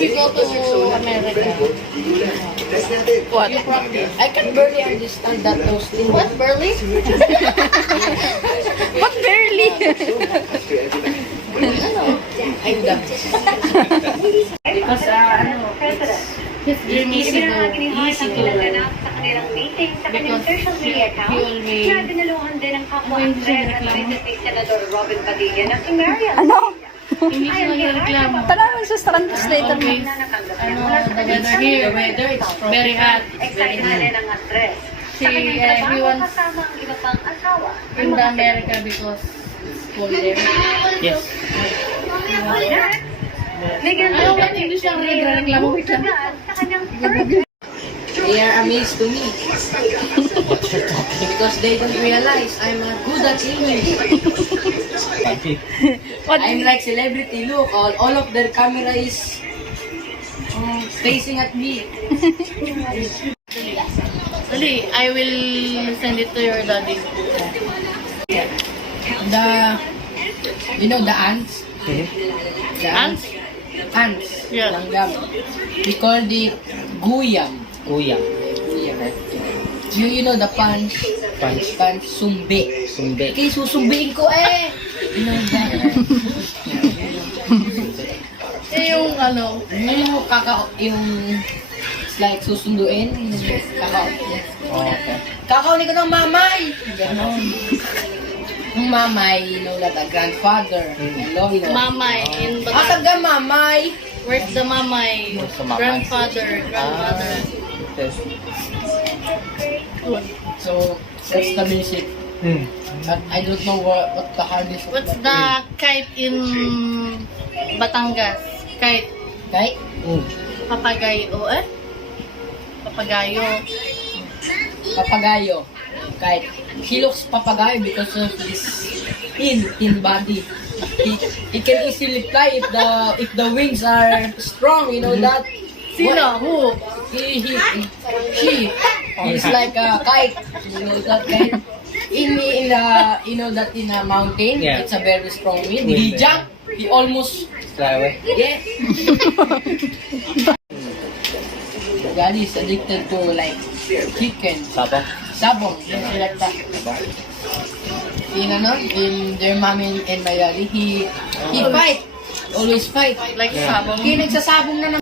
we go to America, what? I can barely understand that toasting. What, barely? What barely? I'm done. Because, it's easy to learn. Because he Ano? Hindi ko nagreklamo. Tanawin sa translator mo. Always, the weather here, it's very hot. Very hot. He wants in the America because it's cold there. Yes. Ano ba English lang nagreklamo ka? They are amazed to me. Because they don't realize I'm good at English. I'm like celebrity. Look, all of their camera is facing at me. Dali, I will send it to your daddy. The ants? The ants? Ants. Yeah. Langgam. We call the guyam. Kuya. You know the punch? Punch. Sumbi. Sumbe. Okay, susumbiin ko eh! You know that? Yung it's like susunduin. Kakao. Oh, okay. Kakaonin ko ng mamay! Ganon. Yung mamay, you know that, a grandfather. Lolo. Mamay in Asag ka mamay! Where's the mamay? Where's the mamay? Grandfather. Yes. So, that's the basic. But I don't know what the hardest. What's the kite in Batangas? Kite. Kite? Papagayo. Papagayo. Papagayo. Kite. He looks papagayo because of his thin body. He can easily fly if the wings are strong, you know that. Sino? Who? She is like a kite, you know that kite. In a mountain, Yeah. it's a very strong wind. He jump, he almost Fly away. yeah. Daddy is addicted to like chicken, Sabong. sabong, something like that. In their mommy and my daddy, he fight, always fight. Like sabong. Nagsasabong na